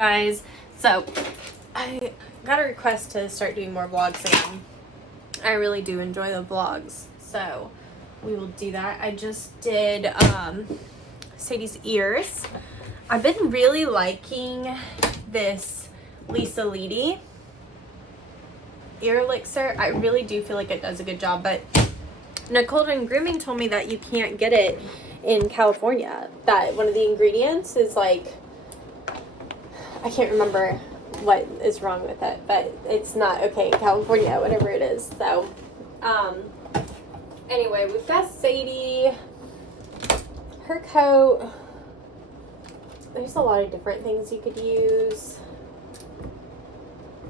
Guys, so I got a request to start doing more vlogs again. I really do enjoy the vlogs, so we will do that. I just did Sadie's ears. I've been really liking this Lisa Leedy ear elixir. I really do feel like it does a good job, but Nicole in Grooming told me that you can't get it in California, that one of the ingredients is like, I can't remember what is wrong with it, but it's not okay in California, whatever it is. So, anyway, we've got Sadie, her coat. There's a lot of different things you could use.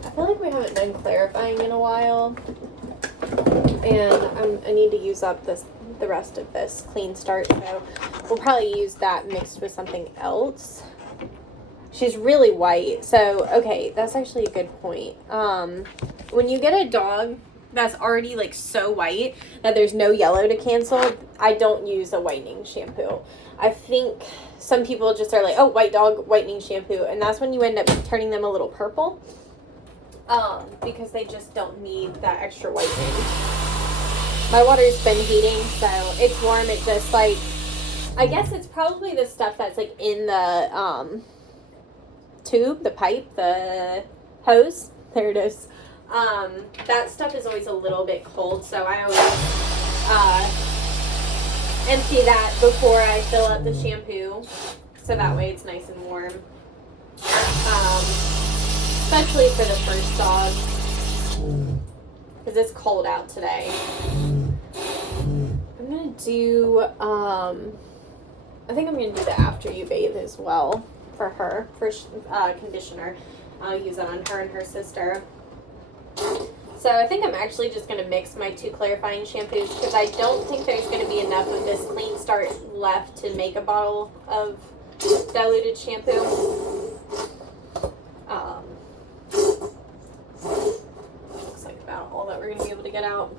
I feel like we haven't done clarifying in a while, and I need to use up the rest of this clean start, so we'll probably use that mixed with something else. She's really white, so okay, that's actually a good point. When you get a dog that's already like so white that there's no yellow to cancel, I don't use a whitening shampoo. I think some people just are like, oh, white dog whitening shampoo, and that's when you end up turning them a little purple, because they just don't need that extra whitening. My water's been heating, so it's warm. It just like, I guess it's probably the stuff that's like in the tube, the pipe, the hose, there it is. That stuff is always a little bit cold, so I always empty that before I fill up the shampoo, so that way it's nice and warm, especially for the first dog, because it's cold out today. I'm gonna do I think I'm gonna do the after you bathe as well for her, for conditioner. I'll use it on her and her sister. So I think I'm actually just going to mix my two clarifying shampoos, because I don't think there's going to be enough of this clean start left to make a bottle of diluted shampoo. Looks like about all that we're going to be able to get out.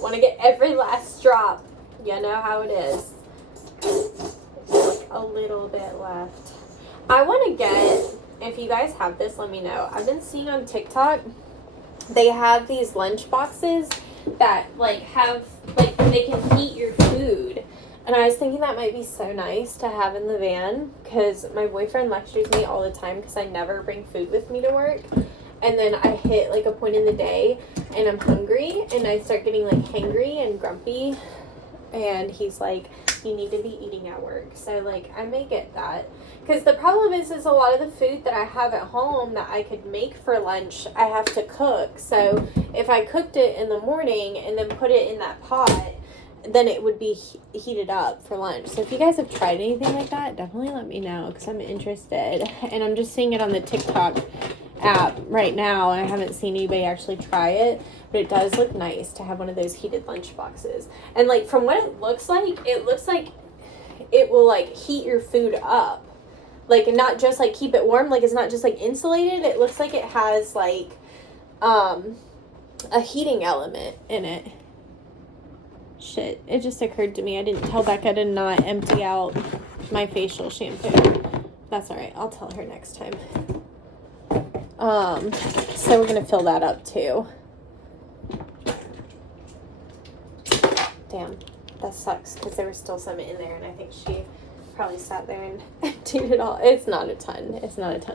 Want to get every last drop. You know how it is. A little bit left. I want to get, if you guys have this, let me know. I've been seeing on TikTok, they have these lunch boxes that like have, like, they can heat your food. And I was thinking that might be so nice to have in the van, because my boyfriend lectures me all the time because I never bring food with me to work. And then I hit like a point in the day and I'm hungry and I start getting like hangry and grumpy. And he's like, you need to be eating at work. So like, I may get that. Because the problem is a lot of the food that I have at home that I could make for lunch, I have to cook. So if I cooked it in the morning and then put it in that pot, then it would be heated up for lunch. So if you guys have tried anything like that, definitely let me know, because I'm interested. And I'm just seeing it on the TikTok app right now, and I haven't seen anybody actually try it, but it does look nice to have one of those heated lunch boxes. And like, from what it looks like it will like heat your food up, like, and not just like keep it warm, like it's not just like insulated. It looks like it has like a heating element in it. Shit, it just occurred to me, I didn't tell Becca to not empty out my facial shampoo. That's all right, I'll tell her next time. So we're gonna fill that up too. Damn, that sucks, because there was still some in there, and I think she probably sat there and emptied it all. It's not a ton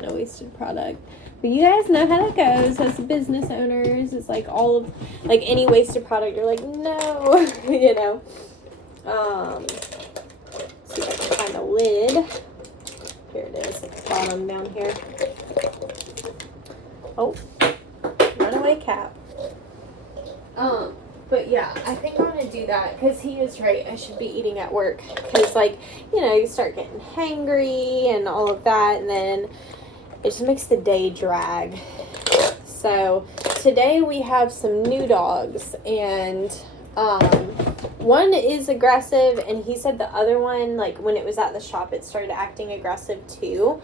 of wasted product, but you guys know how that goes as business owners. It's like all of, like, any wasted product, you're like, no. You know. See if I can find a lid. Here it is at the bottom down here. Oh, runaway cap. But yeah, I think I'm gonna do that, because he is right. I should be eating at work, because, like, you know, you start getting hangry and all of that, and then it just makes the day drag. So today we have some new dogs, and one is aggressive, and he said the other one, like, when it was at the shop, it started acting aggressive too.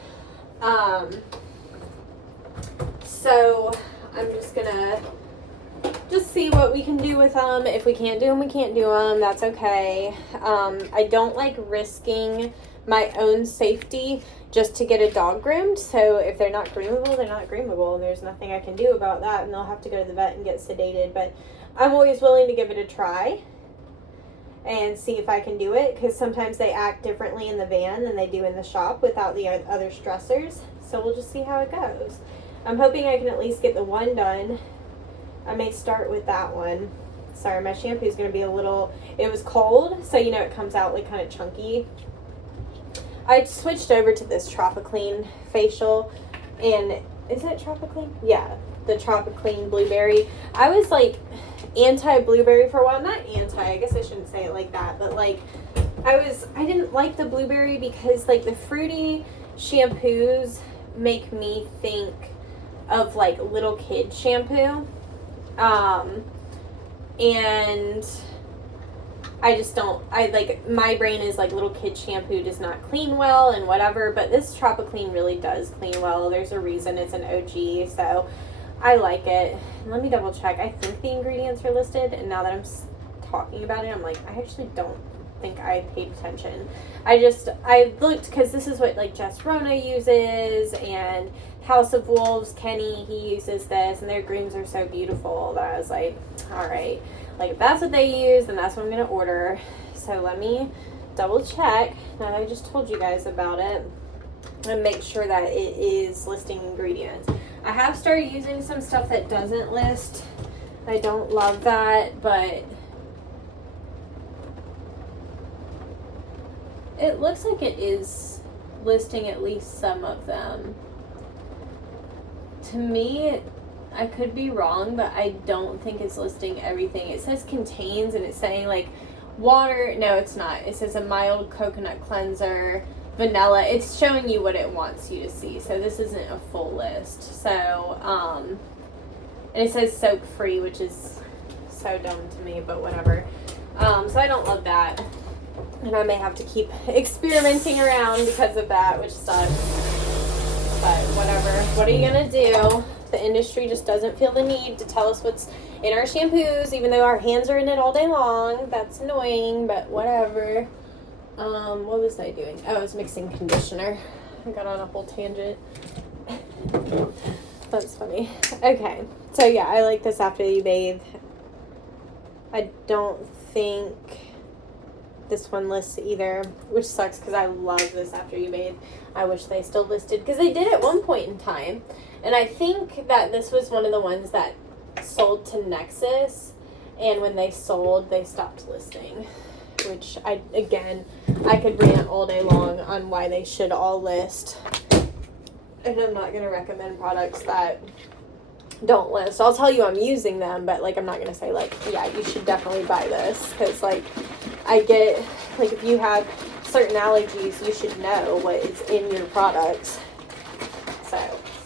So I'm just gonna see what we can do with them. If we can't do them, we can't do them. That's okay. I don't like risking my own safety just to get a dog groomed. So if they're not groomable, they're not groomable, and there's nothing I can do about that, and they'll have to go to the vet and get sedated. But I'm always willing to give it a try and see if I can do it, because sometimes they act differently in the van than they do in the shop without the other stressors. So we'll just see how it goes. I'm hoping I can at least get the one done. I may start with that one. Sorry, my shampoo is going to be a little, it was cold, so you know it comes out like kind of chunky. I switched over to this Tropiclean facial, and is it Tropiclean? Yeah, the Tropiclean blueberry. I was like anti-blueberry for a while. Not anti, I guess I shouldn't say it like that, but like I didn't like the blueberry because like the fruity shampoos make me think of like little kid shampoo. And I just don't, my brain is like little kid shampoo does not clean well and whatever, but this Tropiclean really does clean well. There's a reason it's an OG, so I like it. Let me double check. I think the ingredients are listed, and now that I'm talking about it, I'm like, I actually don't think I paid attention. I looked, because this is what like Jess Rona uses, and House of Wolves, Kenny, he uses this, and their grooms are so beautiful that I was like, all right, like if that's what they use, then that's what I'm going to order. So let me double check, now that I just told you guys about it, and make sure that it is listing ingredients. I have started using some stuff that doesn't list. I don't love that, but it looks like it is listing at least some of them. To me, I could be wrong, but I don't think it's listing everything. It says contains, and it's saying like water. No, it's not. It says a mild coconut cleanser, vanilla. It's showing you what it wants you to see. So this isn't a full list. So, and it says soap free, which is so dumb to me, but whatever. So I don't love that. And I may have to keep experimenting around because of that, which sucks. But whatever. What are you going to do? The industry just doesn't feel the need to tell us what's in our shampoos, even though our hands are in it all day long. That's annoying, but whatever. What was I doing? Oh, I was mixing conditioner. I got on a whole tangent. That's funny. Okay. So yeah, I like this after you bathe. I don't think this one lists either, which sucks because I love this after you bathe. I wish they still listed, because they did at one point in time, and I think that this was one of the ones that sold to Nexus, and when they sold, they stopped listing, which I could rant all day long on why they should all list, and I'm not going to recommend products that don't list. I'll tell you I'm using them, but like I'm not going to say like, yeah, you should definitely buy this, because like I get, like if you have certain allergies, you should know what is in your products. So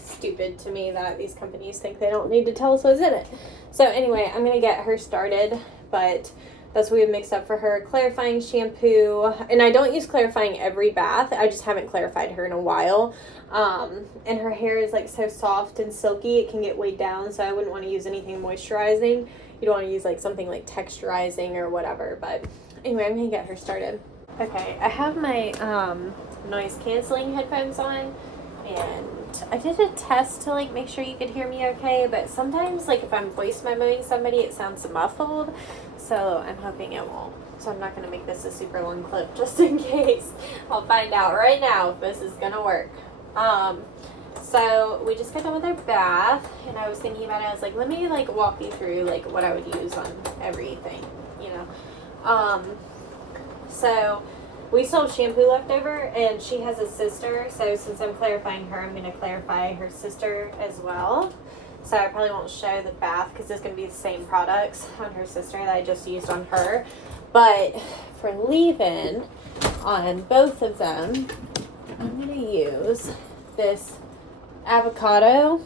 stupid to me that these companies think they don't need to tell us what's in it. So anyway, I'm going to get her started, but that's what we mixed up for her. Clarifying shampoo, and I don't use clarifying every bath. I just haven't clarified her in a while. And her hair is like so soft and silky, it can get weighed down, so I wouldn't want to use anything moisturizing. You don't want to use like something like texturizing or whatever, but anyway, I'm going to get her started. Okay, I have my noise canceling headphones on, and I did a test to like make sure you could hear me okay, but sometimes like if I'm voice memoing somebody, it sounds muffled, so I'm hoping it won't. So I'm not going to make this a super long clip just in case. I'll find out right now if this is going to work. So we just got done with our bath, and I was thinking about it. I was like, let me like walk you through like what I would use on everything, you know. So we still have shampoo left over, and she has a sister, so since I'm clarifying her, I'm going to clarify her sister as well. So I probably won't show the bath because it's going to be the same products on her sister that I just used on her. But for leave-in on both of them, I'm going to use this avocado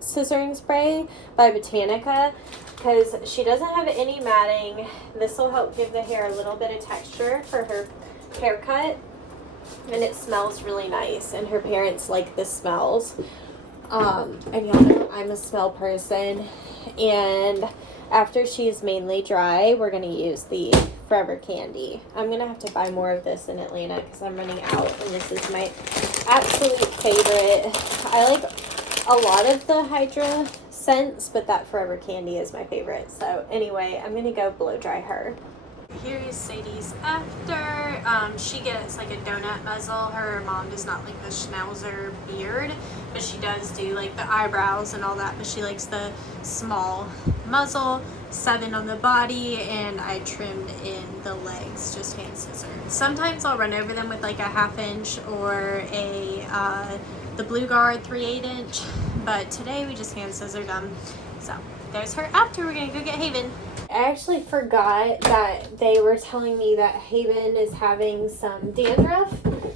scissoring spray by Botanica, because she doesn't have any matting. This will help give the hair a little bit of texture for her haircut, and it smells really nice, and her parents like the smells. And y'all know I'm a smell person, and after she's mainly dry, we're going to use the Forever Candy. I'm gonna have to buy more of this in Atlanta because I'm running out, and this is my absolute favorite. I like a lot of the Hydra scents, but that Forever Candy is my favorite. So anyway, I'm gonna go blow dry her. Here is Sadie's after. She gets like a donut muzzle. Her mom does not like the schnauzer beard, but she does do like the eyebrows and all that, but she likes the small muzzle. 7 on the body, and I trimmed in the legs, just hand scissored. Sometimes I'll run over them with like a 1/2 inch or the Blue Guard 3/8 inch, but today we just hand scissored them. So there's her after. We're gonna go get Haven. I actually forgot that they were telling me that Haven is having some dandruff,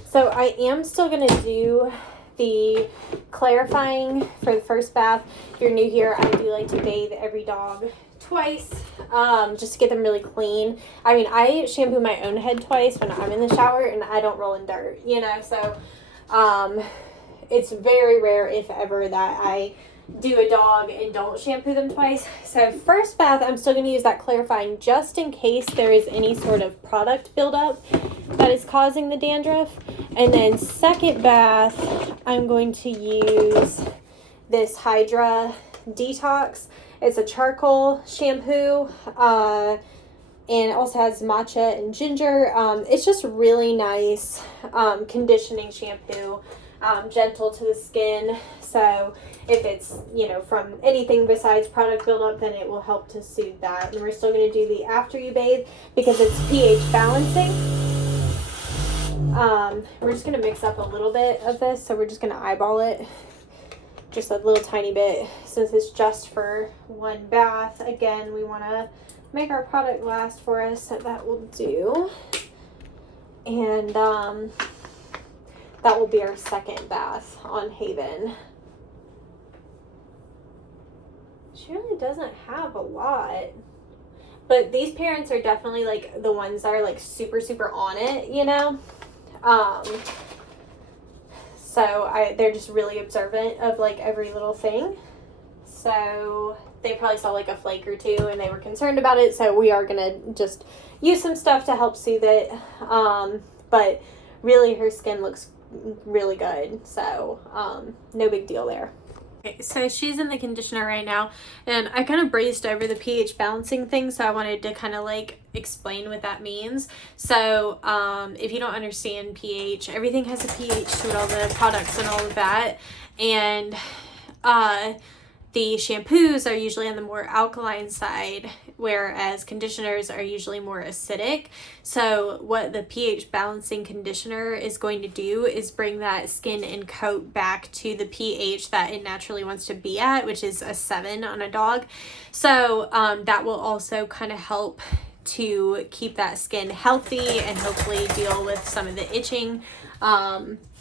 so I am still gonna do the clarifying for the first bath. If you're new here, I do like to bathe every dog twice, just to get them really clean. I mean, I shampoo my own head twice when I'm in the shower, and I don't roll in dirt, you know, so it's very rare, if ever, that I do a dog and don't shampoo them twice. So first bath, I'm still going to use that clarifying just in case there is any sort of product buildup that is causing the dandruff. And then second bath, I'm going to use this Hydra Detox. It's a charcoal shampoo, and it also has matcha and ginger. It's just really nice conditioning shampoo, gentle to the skin. So if it's, you know, from anything besides product buildup, then it will help to soothe that. And we're still going to do the after you bathe because it's pH balancing. We're just going to mix up a little bit of this, so we're just going to eyeball it. Just a little tiny bit, since it's just for one bath. Again, we want to make our product last for us, so that will do. And that will be our second bath on Haven. She really doesn't have a lot, but these parents are definitely like the ones that are like super on it, you know. So they're just really observant of like every little thing. So they probably saw like a flake or two and they were concerned about it. So we are gonna just use some stuff to help soothe it. But really her skin looks really good. So no big deal there. Okay, so she's in the conditioner right now, and I kind of brazed over the pH balancing thing, so I wanted to kind of like explain what that means. So if you don't understand pH, everything has a pH to it, all the products and all of that, and the shampoos are usually on the more alkaline side, whereas conditioners are usually more acidic. So what the pH balancing conditioner is going to do is bring that skin and coat back to the pH that it naturally wants to be at, which is a 7 on a dog. So that will also kind of help to keep that skin healthy and hopefully deal with some of the itching.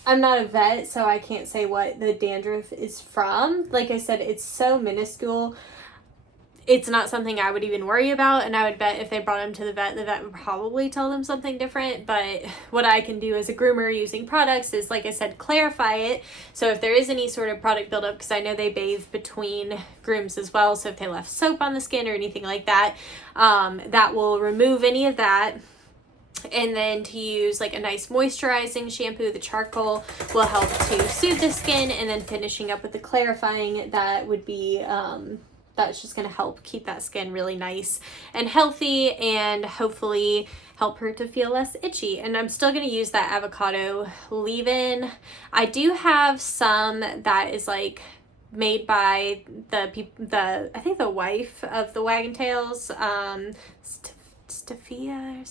I'm not a vet, so I can't say what the dandruff is from. Like I said, it's so minuscule. It's not something I would even worry about, and I would bet if they brought him to the vet would probably tell them something different. But what I can do as a groomer using products is, like I said, clarify it. So if there is any sort of product buildup, because I know they bathe between grooms as well, so if they left soap on the skin or anything like that, that will remove any of that. And then to use like a nice moisturizing shampoo, the charcoal will help to soothe the skin, and then finishing up with the clarifying, that would be that's just going to help keep that skin really nice and healthy, and hopefully help her to feel less itchy. And I'm still going to use that avocado leave-in. I do have some that is like made by the I think the wife of the Wagon Tails, Stefia or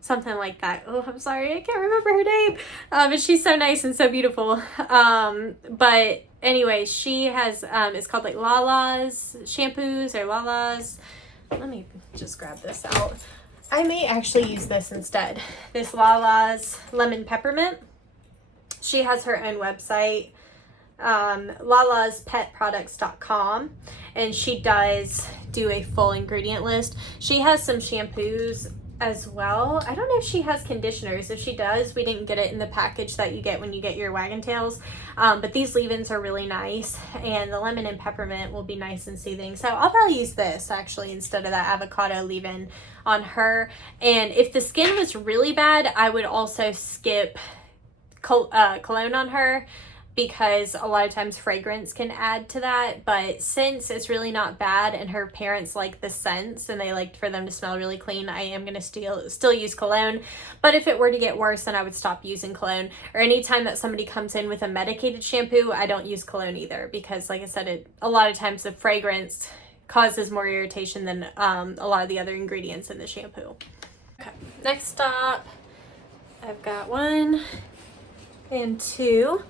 something like that. Oh, I'm sorry, I can't remember her name. But she's so nice and so beautiful. But anyway, she has, it's called like Lala's shampoos or Lala's. Let me just grab this out. I may actually use this instead. This Lala's Lemon Peppermint. She has her own website, lalaspetproducts.com, and she does do a full ingredient list. She has some shampoos as well. I don't know if she has conditioners. If she does, we didn't get it in the package that you get when you get your Wagon Tails. But these leave-ins are really nice, and the lemon and peppermint will be nice and soothing. So I'll probably use this actually instead of that avocado leave-in on her. And if the skin was really bad, I would also skip cologne on her, because a lot of times fragrance can add to that. But since it's really not bad and her parents like the scents and they like for them to smell really clean, I am going to still use cologne. But if it were to get worse, then I would stop using cologne. Or anytime that somebody comes in with a medicated shampoo, I don't use cologne either, because like I said, a lot of times the fragrance causes more irritation than a lot of the other ingredients in the shampoo. Okay, next stop, I've got 1 and 2.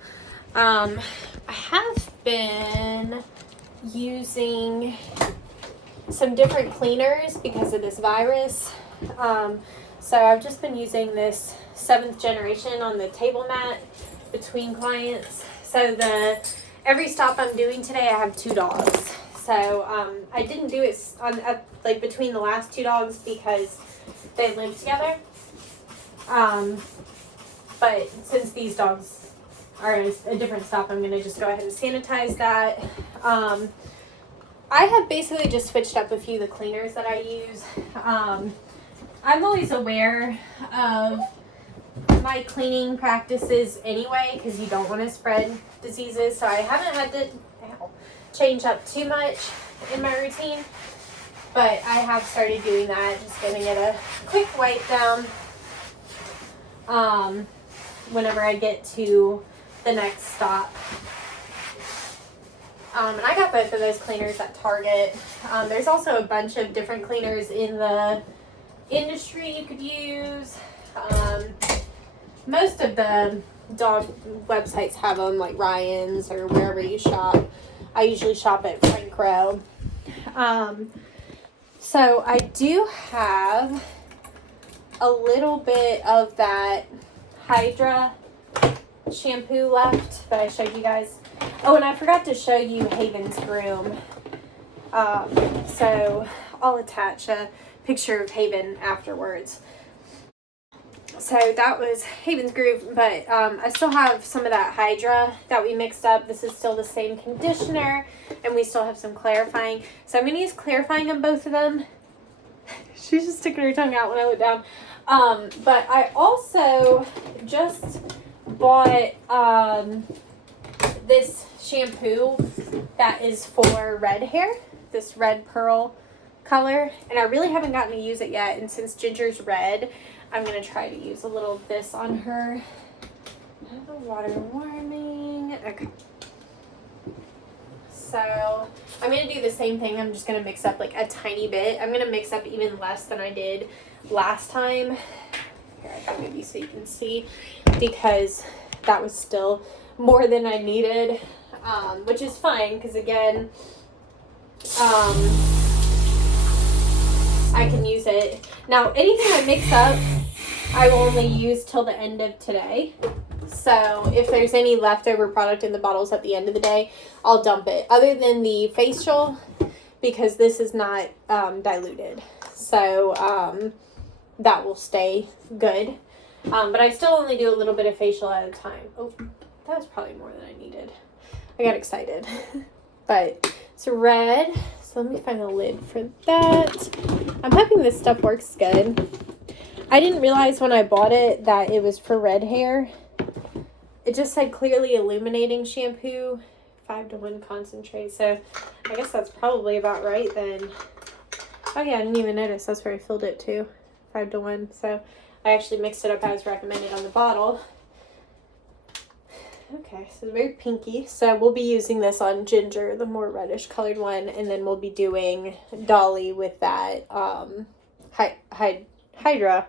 I have been using some different cleaners because of this virus. So I've just been using this 7th generation on the table mat between clients. So every stop I'm doing today, I have 2 dogs. So I didn't do it like between the last 2 dogs because they live together. But since these dogs are a different stop, I'm going to just go ahead and sanitize that. I have basically just switched up a few of the cleaners that I use. I'm always aware of my cleaning practices anyway, because you don't want to spread diseases. So I haven't had to change up too much in my routine, but I have started doing that, just giving it a quick wipe down whenever I get to the next stop. And I got both of those cleaners at Target. There's also a bunch of different cleaners in the industry you could use. Most of the dog websites have them, like Ryan's or wherever you shop. I usually shop at Frank Row. So I do have a little bit of that Hydra shampoo left that I showed you guys. Oh, and I forgot to show you Haven's Groom. So I'll attach a picture of Haven afterwards. So that was Haven's Groove, but I still have some of that Hydra that we mixed up. This is still the same conditioner, and we still have some clarifying. So I'm going to use clarifying on both of them. She's just sticking her tongue out when I look down. But I also just bought this shampoo that is for red hair, this red pearl color, and I really haven't gotten to use it yet. And since Ginger's red, I'm going to try to use a little of this on her. I have the water warming. Okay. So I'm going to do the same thing. I'm just going to mix up like a tiny bit. I'm going to mix up even less than I did last time. Here, I got maybe so you can see, because that was still more than I needed, which is fine, because again, I can use it. Now, anything I mix up, I will only use till the end of today. So if there's any leftover product in the bottles at the end of the day, I'll dump it. Other than the facial, because this is not diluted. So that will stay good. But I still only do a little bit of facial at a time. Oh, that was probably more than I needed. I got excited. But it's red. So let me find a lid for that. I'm hoping this stuff works good. I didn't realize when I bought it that it was for red hair. It just said clearly illuminating shampoo, 5-to-1 concentrate. So I guess that's probably about right then. Oh yeah, I didn't even notice. That's where I filled it too, 5-to-1. So I actually mixed it up as recommended on the bottle. Okay, so very pinky. So we'll be using this on Ginger, the more reddish colored one, and then we'll be doing Dolly with that Hydra.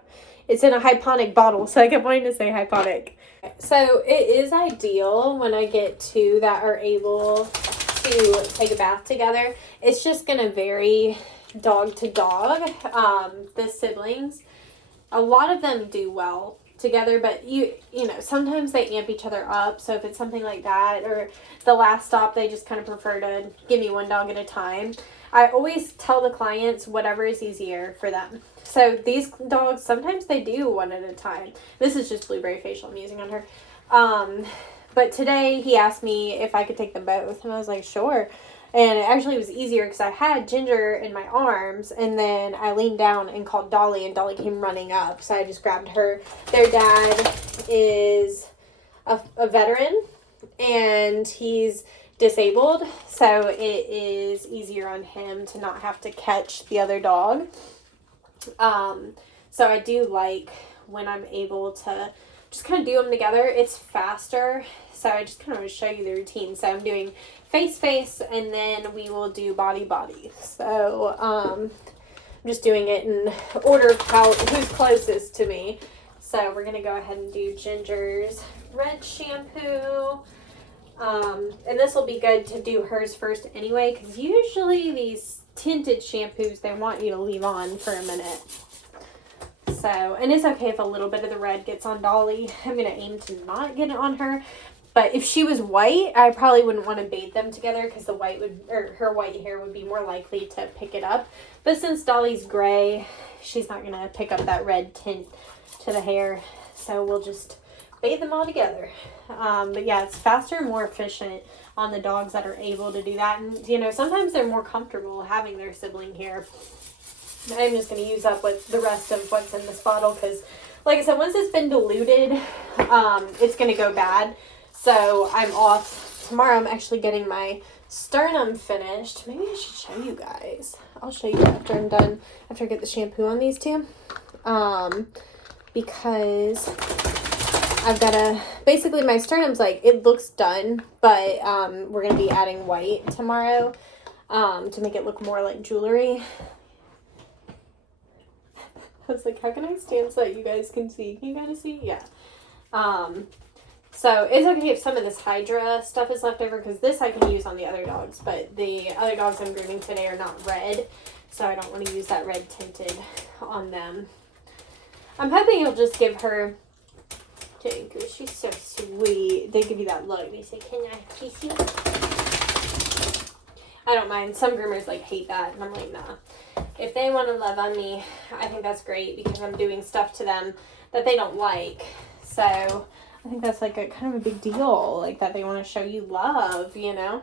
It's in a hyponic bottle, so I kept wanting to say hyponic. So it is ideal when I get two that are able to take a bath together. It's just going to vary dog to dog. The siblings, a lot of them do well together, but you know, sometimes they amp each other up. So if it's something like that, or the last stop, they just kind of prefer to give me one dog at a time. I always tell the clients whatever is easier for them. So these dogs, sometimes they do one at a time. This is just blueberry facial I'm using on her. But today he asked me if I could take them both. And I was like, sure. And it actually was easier because I had Ginger in my arms. And then I leaned down and called Dolly. And Dolly came running up. So I just grabbed her. Their dad is a veteran. And he's disabled. So it is easier on him to not have to catch the other dog. So I do like when I'm able to just kind of do them together. It's faster. So I just kind of want to show you the routine. So I'm doing face, and then we will do body. So, I'm just doing it in order of who's closest to me. So we're going to go ahead and do Ginger's red shampoo. And this will be good to do hers first anyway, because usually these tinted shampoos, they want you to leave on for a minute. So, and it's okay if a little bit of the red gets on Dolly. I'm going to aim to not get it on her. But if she was white, I probably wouldn't want to bathe them together because the white her white hair would be more likely to pick it up. But since Dolly's gray, she's not going to pick up that red tint to the hair. So we'll just bathe them all together. But yeah, it's faster and more efficient on the dogs that are able to do that. And, you know, sometimes they're more comfortable having their sibling hair. I'm just going to use up the rest of what's in this bottle because, like I said, once it's been diluted, it's going to go bad. So I'm off. Tomorrow I'm actually getting my sternum finished. Maybe I should show you guys. I'll show you after I'm done, after I get the shampoo on these two. Because I've got to, basically my sternum's like, it looks done, but we're going to be adding white tomorrow to make it look more like jewelry. I was like, how can I stand so that you guys can see? Can you guys see? Yeah. So it's okay if some of this Hydra stuff is left over because this I can use on the other dogs, but the other dogs I'm grooming today are not red, so I don't want to use that red tinted on them. I'm hoping it'll just give her, Jake, she's so sweet. They give you that look. They say, can I kiss you? I don't mind. Some groomers like hate that, and I'm like, nah. If they want to love on me, I think that's great because I'm doing stuff to them that they don't like. So I think that's like a kind of a big deal, like that they want to show you love, you know.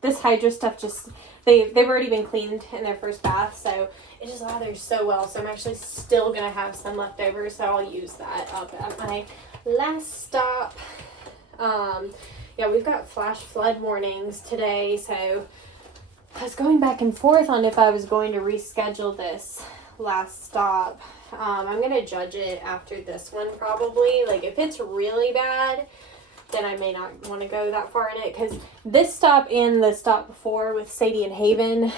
This Hydra stuff just, they've already been cleaned in their first bath, so it just lathers so well. So I'm actually still going to have some left over, so I'll use that up at my last stop. Yeah, we've got flash flood warnings today, so I was going back and forth on if I was going to reschedule this last stop. I'm going to judge it after this one probably. Like, if it's really bad, then I may not want to go that far in it. Because this stop and the stop before with Sadie and Haven,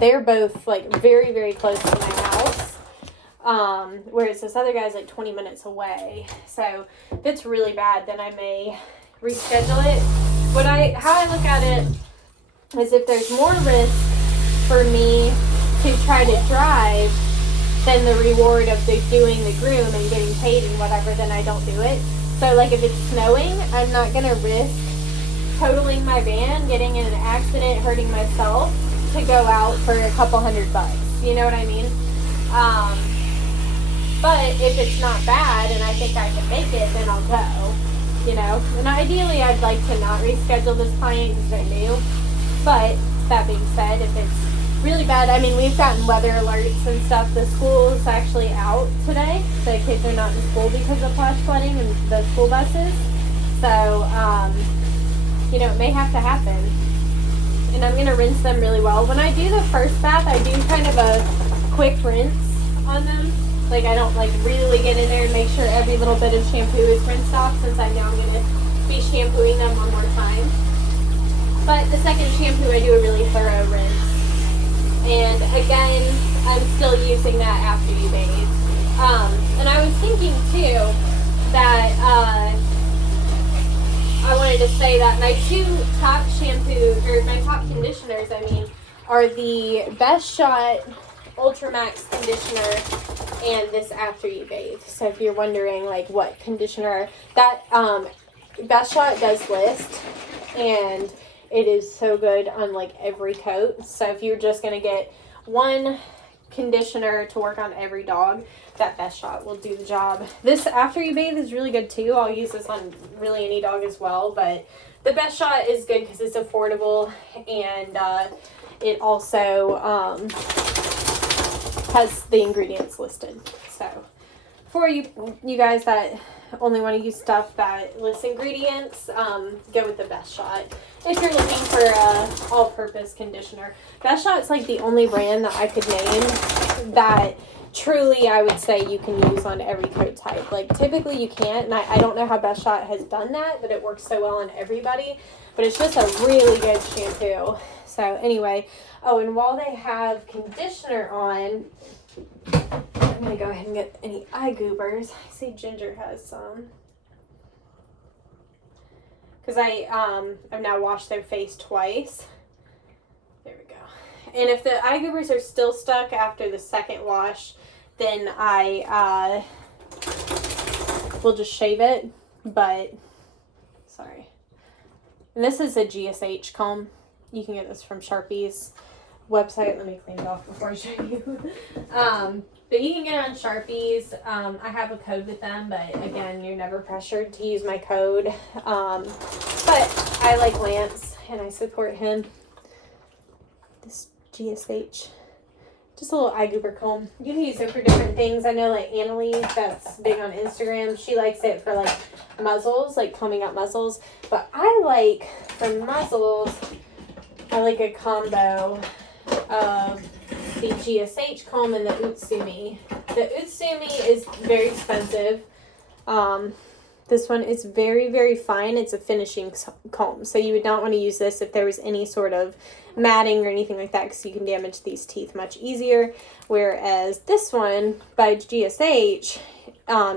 they're both, like, very, very close to my house. Whereas this other guy's, like, 20 minutes away. So, if it's really bad, then I may reschedule it. How I look at it is if there's more risk for me to try to drive than the reward of doing the groom and getting paid and whatever, then I don't do it. So, like, if it's snowing, I'm not going to risk totaling my van, getting in an accident, hurting myself to go out for a couple $100. You know what I mean? But if it's not bad and I think I can make it, then I'll go. You know? And ideally, I'd like to not reschedule this client because they're new. But that being said, if it's really bad, I mean, we've gotten weather alerts and stuff. The school is actually out today. The kids are not in school because of flash flooding and the school buses. So, you know, it may have to happen. And I'm going to rinse them really well. When I do the first bath, I do kind of a quick rinse on them. Like, I don't, like, really get in there and make sure every little bit of shampoo is rinsed off, since I know I'm going to be shampooing them one more time. But the second shampoo, I do a really thorough rinse. And again, I'm still using that after you bathe. And I was thinking too that I wanted to say that my two top shampoo, or my top conditioners, I mean, are the Best Shot Ultramax conditioner and this after you bathe. So if you're wondering like what conditioner, that Best Shot does list, and it is so good on like every coat. So if you're just going to get one conditioner to work on every dog, that Best Shot will do the job. This After You Bathe is really good too. I'll use this on really any dog as well, but the Best Shot is good because it's affordable, and it also has the ingredients listed. So for you guys that only want to use stuff that lists ingredients, go with the Best Shot. If you're looking for a all-purpose conditioner, Best Shot is like the only brand that I could name that truly I would say you can use on every coat type. Like typically you can't, and I don't know how Best Shot has done that, but it works so well on everybody. But it's just a really good shampoo. So anyway, oh, and while they have conditioner on, I'm going to go ahead and get any eye goobers. I see Ginger has some. Because I've now washed their face twice. There we go. And if the eye goobers are still stuck after the second wash, then I will just shave it. But, sorry. And this is a GSH comb. You can get this from Sharpie's website. Let me clean it off before I show you. But you can get it on Sharpie's. I have a code with them, but again, you're never pressured to use my code. But I like Lance and I support him. This GSH. Just a little eye goober comb. You can use it for different things. I know like Annalise, that's big on Instagram. She likes it for like muzzles, like combing out muzzles. But I like, for muzzles, I like a combo of the GSH comb and the Utsumi. The Utsumi is very expensive. This one is very, very fine. It's a finishing comb. So you would not want to use this if there was any sort of matting or anything like that, because you can damage these teeth much easier. Whereas this one by GSH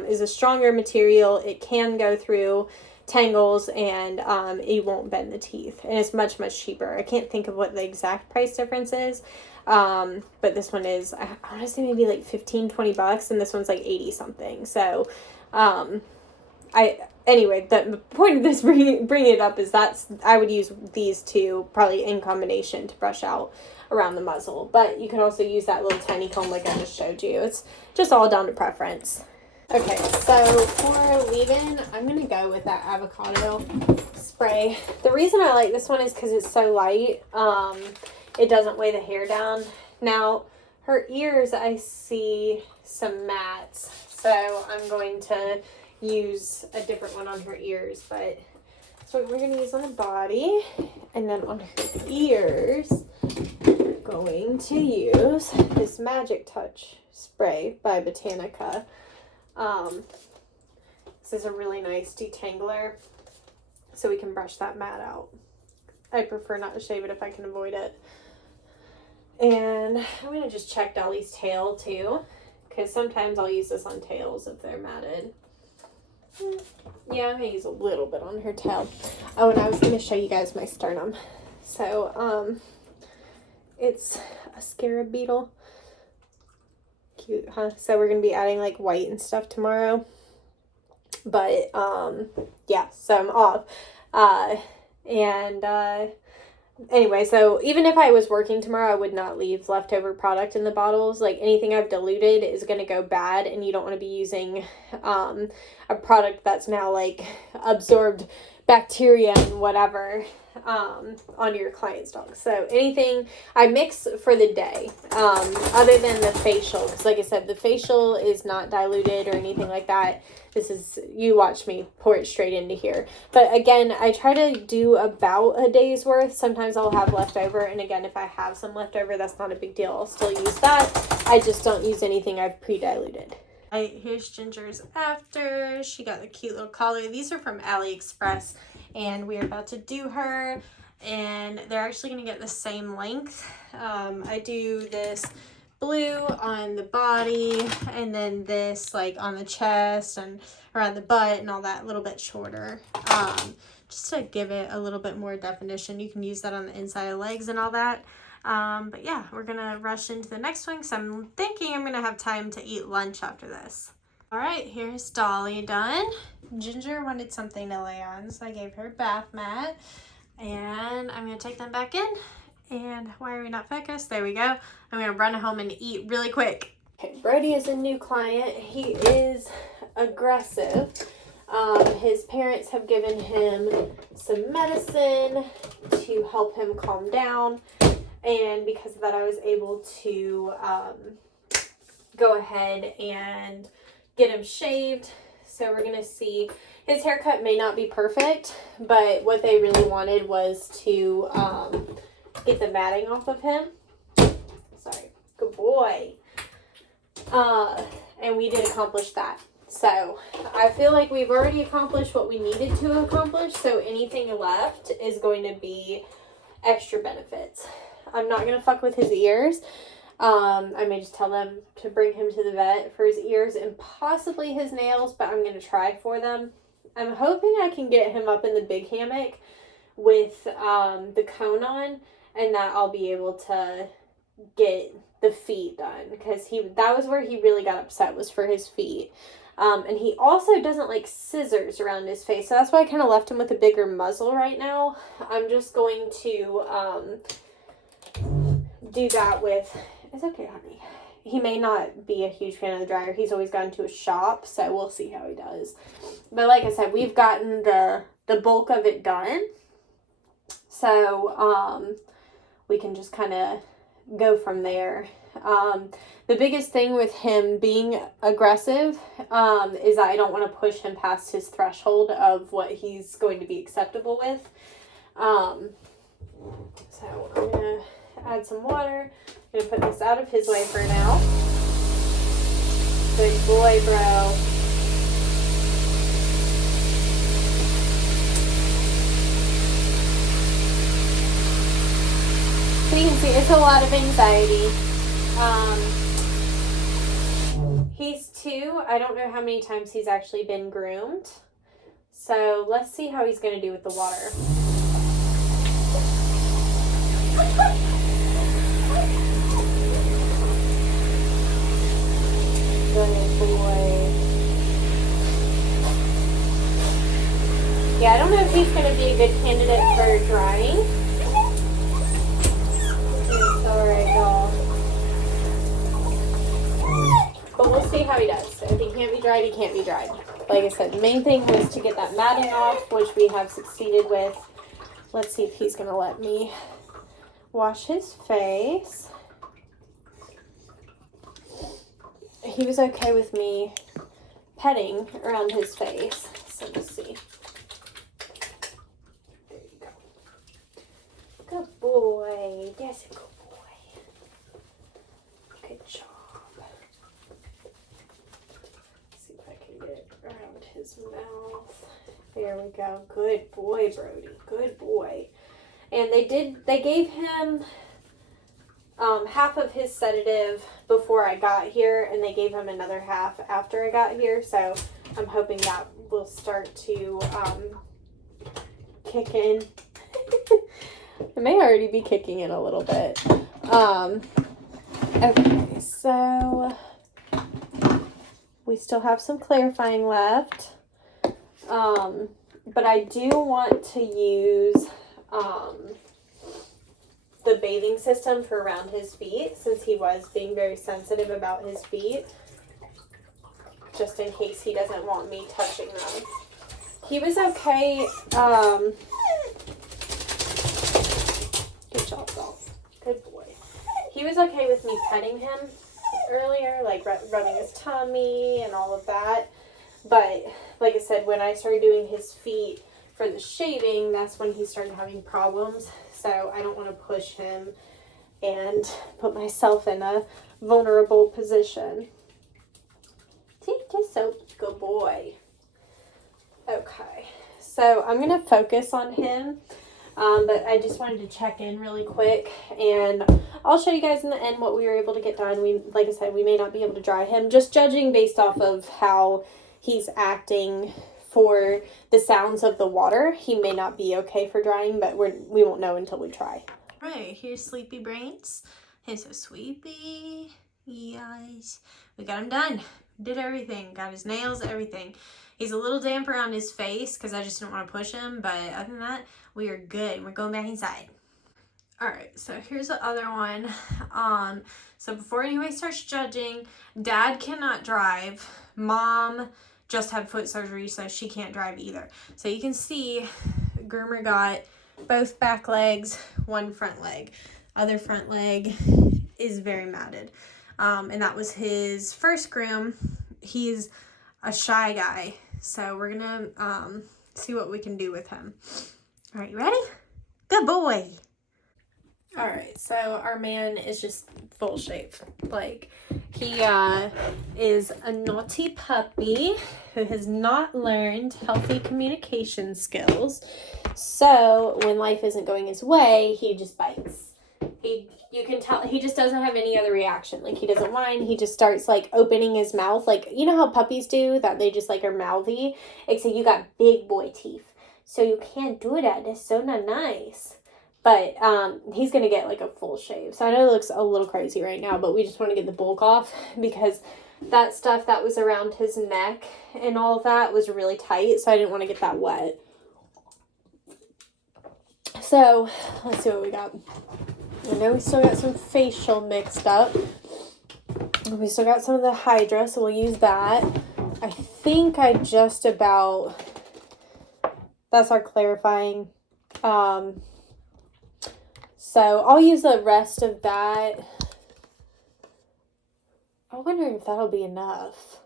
is a stronger material. It can go through tangles and it won't bend the teeth. And it's much, much cheaper. I can't think of what the exact price difference is. But this one is, I want to say maybe like $15-20, and this one's like 80 something. So, anyway, the point of this bringing it up is I would use these two probably in combination to brush out around the muzzle. But you can also use that little tiny comb like I just showed you. It's just all down to preference. Okay, so for leave-in, I'm going to go with that avocado spray. The reason I like this one is because it's so light. It doesn't weigh the hair down. Now, her ears, I see some mats. So I'm going to use a different one on her ears. But that's what we're going to use on the body. And then on her ears, we're going to use this Magic Touch spray by Botanica. This is a really nice detangler, so we can brush that mat out. I prefer not to shave it if I can avoid it. And I'm going to just check Dolly's tail too, because sometimes I'll use this on tails if they're matted. Yeah, I'm going to use a little bit on her tail. Oh, and I was going to show you guys my sternum. So, it's a scarab beetle. Cute, huh? So we're going to be adding like white and stuff tomorrow. But, yeah, so I'm off. Anyway, so even if I was working tomorrow, I would not leave leftover product in the bottles. Like anything I've diluted is going to go bad, and you don't want to be using a product that's now like absorbed bacteria and whatever onto your client's dog. So anything I mix for the day, other than the facial, because like I said, the facial is not diluted or anything like that. This is, you watch me pour it straight into here. But again, I try to do about a day's worth. Sometimes I'll have leftover, and again, if I have some leftover, that's not a big deal. I'll still use that. I just don't use anything I've pre-diluted. Here's Ginger's after. She got the cute little collar. These are from AliExpress, and we're about to do her, and they're actually going to get the same length. I do this blue on the body, and then this like on the chest and around the butt and all that, a little bit shorter, just to give it a little bit more definition. You can use that on the inside of legs and all that. But yeah, we're gonna rush into the next one because I'm thinking I'm gonna have time to eat lunch after this. All right, here's Dolly done. Ginger wanted something to lay on, so I gave her a bath mat, and I'm gonna take them back in And why are we not focused? There we go. I'm gonna run home and eat really quick. Okay, Brody is a new client. He is aggressive. His parents have given him some medicine to help him calm down. And because of that, I was able to go ahead and get him shaved. So we're gonna see. His haircut may not be perfect, but what they really wanted was to get the matting off of him. Sorry, good boy. And we did accomplish that. So I feel like we've already accomplished what we needed to accomplish. So anything left is going to be extra benefits. I'm not going to fuck with his ears. I may just tell them to bring him to the vet for his ears and possibly his nails, but I'm going to try for them. I'm hoping I can get him up in the big hammock with the cone on, and that I'll be able to get the feet done, because that was where he really got upset, was for his feet. And he also doesn't like scissors around his face, so that's why I kind of left him with a bigger muzzle right now. I'm just going to do that with... It's okay, honey. He may not be a huge fan of the dryer. He's always gone to a shop, so we'll see how he does. But like I said, we've gotten the bulk of it done. So we can just kind of go from there. The biggest thing with him being aggressive is that I don't want to push him past his threshold of what he's going to be acceptable with. So I'm going to add some water. I'm going to put this out of his way for now. Good boy, bro. So you can see it's a lot of anxiety. He's 2. I don't know how many times he's actually been groomed. So let's see how he's going to do with the water. Good boy. Yeah, I don't know if he's going to be a good candidate for drying. It's alright, y'all. But we'll see how he does. If he can't be dried, he can't be dried. Like I said, the main thing was to get that matting off, which we have succeeded with. Let's see if he's going to let me wash his face. He was okay with me petting around his face. So let's see. There you go. Good boy. That's a good boy. Good job. Let's see if I can get around his mouth. There we go. Good boy, Brody. Good boy. And they gave him half of his sedative before I got here, and they gave him another half after I got here, so I'm hoping that will start to kick in. It may already be kicking in a little bit. Okay, so we still have some clarifying left, but I do want to use the bathing system for around his feet, since he was being very sensitive about his feet, just in case he doesn't want me touching them. He was okay. Good job, doll. Good boy. He was okay with me petting him earlier, like rubbing his tummy and all of that. But like I said, when I started doing his feet for the shaving, that's when he started having problems. So I don't want to push him and put myself in a vulnerable position. See, just so good boy. Okay, so I'm going to focus on him, but I just wanted to check in really quick, and I'll show you guys in the end what we were able to get done. Like I said, we may not be able to dry him, just judging based off of how he's acting for the sounds of the water. He may not be okay for drying, but we won't know until we try. Right, here's Sleepy Brains. He's so sleepy. Yes. We got him done. Did everything. Got his nails, everything. He's a little damp around his face because I just didn't want to push him, but other than that, we are good. We're going back inside. All right, so here's the other one. So before anybody starts judging, Dad cannot drive. Mom just had foot surgery, so she can't drive either. So you can see Groomer got both back legs, one front leg. Other front leg is very matted. And that was his first groom. He's a shy guy, so we're gonna see what we can do with him. All right, you ready? Good boy. All right, so our man is just full shave. Like, he is a naughty puppy who has not learned healthy communication skills. So when life isn't going his way, he just bites. You can tell he just doesn't have any other reaction. Like, he doesn't whine. He just starts like opening his mouth. Like, you know how puppies do that? They just like are mouthy. Except you got big boy teeth, so you can't do that. It's so not nice. But he's going to get like a full shave. So I know it looks a little crazy right now, but we just want to get the bulk off because that stuff that was around his neck and all of that was really tight. So I didn't want to get that wet. So let's see what we got. I know we still got some facial mixed up. We still got some of the Hydra, so we'll use that. I think I just about... That's our clarifying. So I'll use the rest of that. I'm wondering if that'll be enough.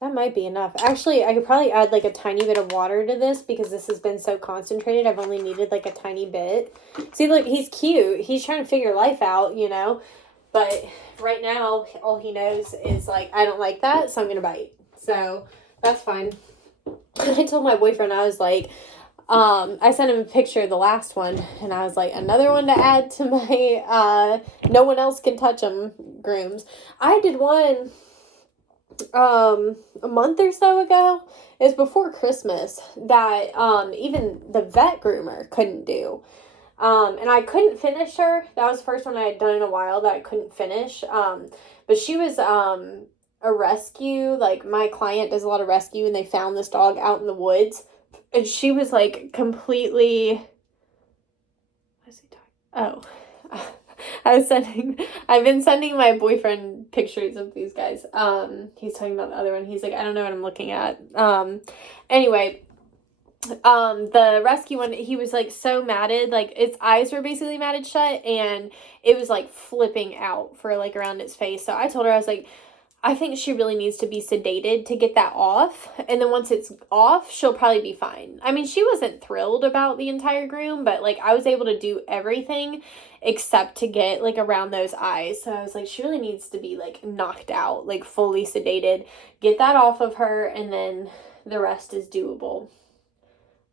That might be enough. Actually, I could probably add like a tiny bit of water to this because this has been so concentrated. I've only needed like a tiny bit. See, look, he's cute. He's trying to figure life out, you know. But right now, all he knows is like, I don't like that, so I'm going to bite. So that's fine. I told my boyfriend, I was like, I sent him a picture of the last one, and I was like, another one to add to my, no one else can touch them grooms. I did one, a month or so ago. It was before Christmas that, even the vet groomer couldn't do. And I couldn't finish her. That was the first one I had done in a while that I couldn't finish. But she was, a rescue. Like, my client does a lot of rescue, and they found this dog out in the woods. And she was, like, completely... What is he talking? Oh. I've been sending my boyfriend pictures of these guys. He's talking about the other one. He's like, I don't know what I'm looking at. Anyway, the rescue one, he was, like, so matted. Like, its eyes were basically matted shut, and it was, like, flipping out for, like, around its face. So I told her, I was like... I think she really needs to be sedated to get that off. And then once it's off, she'll probably be fine. I mean, she wasn't thrilled about the entire groom, but, like, I was able to do everything except to get, like, around those eyes. So I was like, she really needs to be, like, knocked out, like, fully sedated. Get that off of her, and then the rest is doable.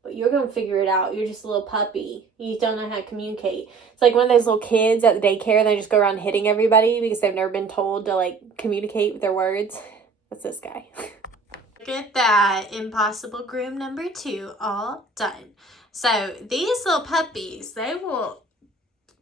But you're going to figure it out. You're just a little puppy. You don't know how to communicate. It's like one of those little kids at the daycare. They just go around hitting everybody because they've never been told to, like, communicate with their words. That's this guy. Look at that. Impossible groom number 2. All done. So these little puppies, they will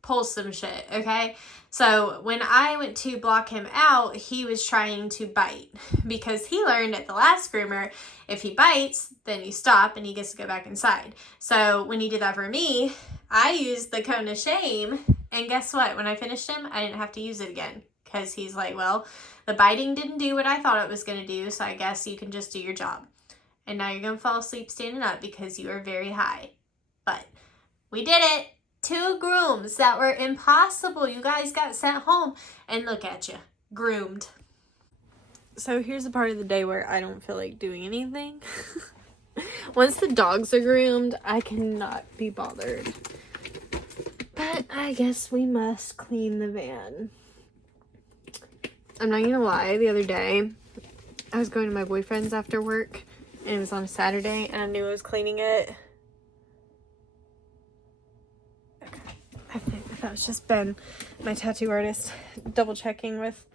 pull some shit, okay? So when I went to block him out, he was trying to bite because he learned at the last groomer, if he bites, then you stop and he gets to go back inside. So when he did that for me, I used the cone of shame, and guess what? When I finished him, I didn't have to use it again because he's like, well, the biting didn't do what I thought it was going to do, so I guess you can just do your job. And now you're going to fall asleep standing up because you are very high. But we did it. 2 grooms that were impossible. You guys got sent home, and look at you, groomed. So here's the part of the day where I don't feel like doing anything. Once the dogs are groomed, I cannot be bothered. But I guess we must clean the van. I'm not gonna lie, the other day, I was going to my boyfriend's after work, and it was on a Saturday, and I knew I was cleaning it. I think that was just Ben, my tattoo artist, double checking with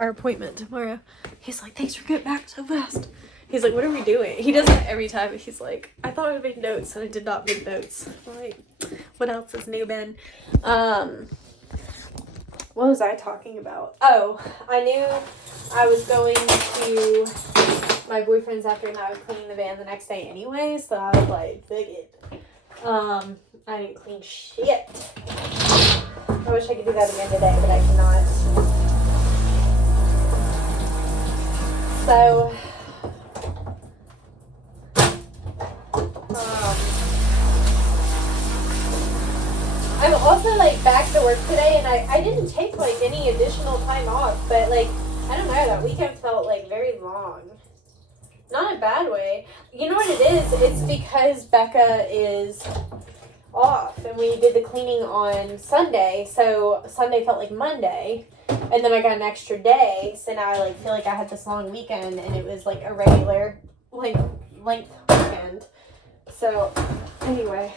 our appointment tomorrow. He's like, thanks for getting back so fast. He's like, what are we doing? He does that every time. He's like, I thought I made notes and I did not make notes. I'm like, what else is new, Ben? What was I talking about? Oh, I knew I was going to my boyfriend's after, and I was cleaning the van the next day anyway, so I was like, dig it. I didn't clean shit. I wish I could do that again today, but I cannot. So, I'm also like back to work today, and I didn't take like any additional time off, but like, I don't know, that weekend felt like very long. Not in a bad way. You know what it is? It's because Becca is off, and we did the cleaning on Sunday, so Sunday felt like Monday, and then I got an extra day, so now I like feel like I had this long weekend, and it was like a regular like length weekend. So anyway,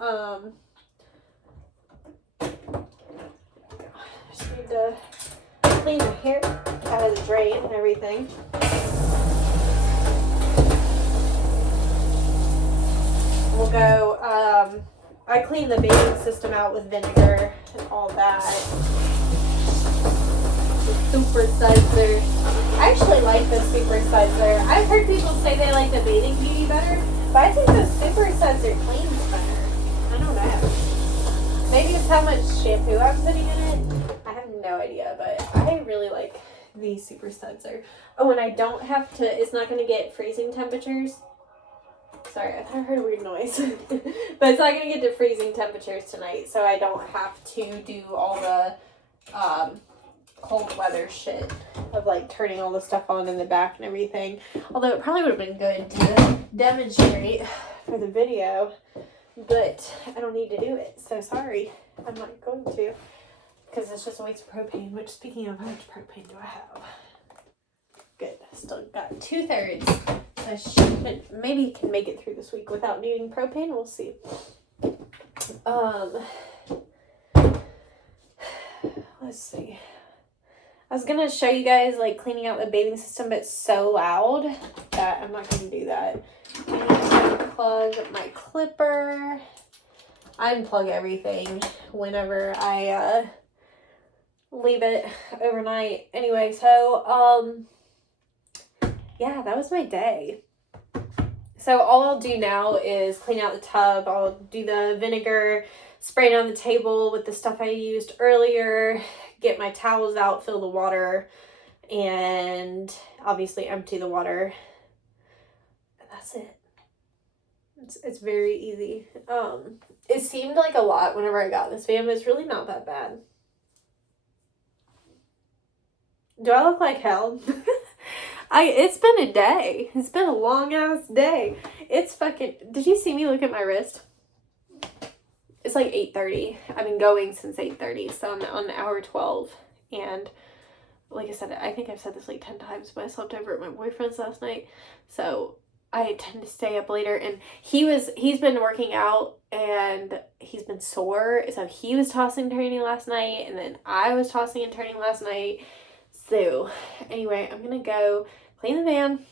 I just need to clean my hair out of the drain and everything. We'll go, I cleaned the bathing system out with vinegar and all that. The supersizer. I actually like the supersizer. I've heard people say they like the bathing beauty better, but I think the supersizer cleans better. I don't know. Maybe it's how much shampoo I'm putting in it. I have no idea, but I really like the supersizer. Oh, and I don't have to, it's not going to get freezing temperatures. Sorry, I thought I heard a weird noise. But it's not going to get to freezing temperatures tonight, so I don't have to do all the cold weather shit of like turning all the stuff on in the back and everything. Although it probably would have been good to demonstrate for the video, but I don't need to do it, so sorry. I'm not going to, because it's just a waste of propane, which, speaking of, how much propane do I have? Good, still got 2/3. I should, maybe can make it through this week without needing propane. We'll see. Let's see. I was gonna show you guys like cleaning out the bathing system, but it's so loud that I'm not gonna do that. I need to unplug my clipper. I unplug everything whenever I leave it overnight. Anyway, so yeah, that was my day. So all I'll do now is clean out the tub. I'll do the vinegar, spray it on the table with the stuff I used earlier, get my towels out, fill the water, and obviously empty the water. And that's it. It's very easy. It seemed like a lot whenever I got this van, but it's really not that bad. Do I look like hell? It's been a day. It's been a long ass day. It's fucking, did you see me look at my wrist? It's like 8:30. I've been going since 8:30, so I'm on hour 12. And like I said, I think I've said this like 10 times, but I slept over at my boyfriend's last night. So I tend to stay up later, and he's been working out and he's been sore. So he was tossing and turning last night, and then I was tossing and turning last night. So anyway, I'm gonna go clean the van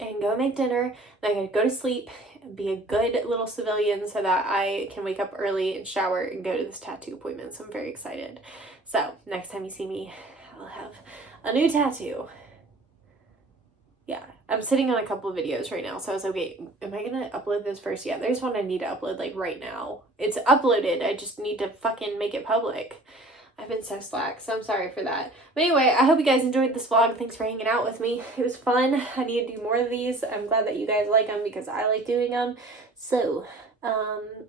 and go make dinner. Then I'm gonna go to sleep and be a good little civilian so that I can wake up early and shower and go to this tattoo appointment. So I'm very excited. So next time you see me, I'll have a new tattoo. Yeah, I'm sitting on a couple of videos right now, so I was like, okay, am I gonna upload this first? Yeah, there's one I need to upload like right now. It's uploaded, I just need to fucking make it public. I've been so slack, so I'm sorry for that. But anyway, I hope you guys enjoyed this vlog. Thanks for hanging out with me. It was fun. I need to do more of these. I'm glad that you guys like them because I like doing them. So,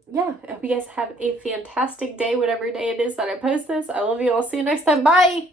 yeah, I hope you guys have a fantastic day, whatever day it is that I post this. I love you. I'll see you next time. Bye!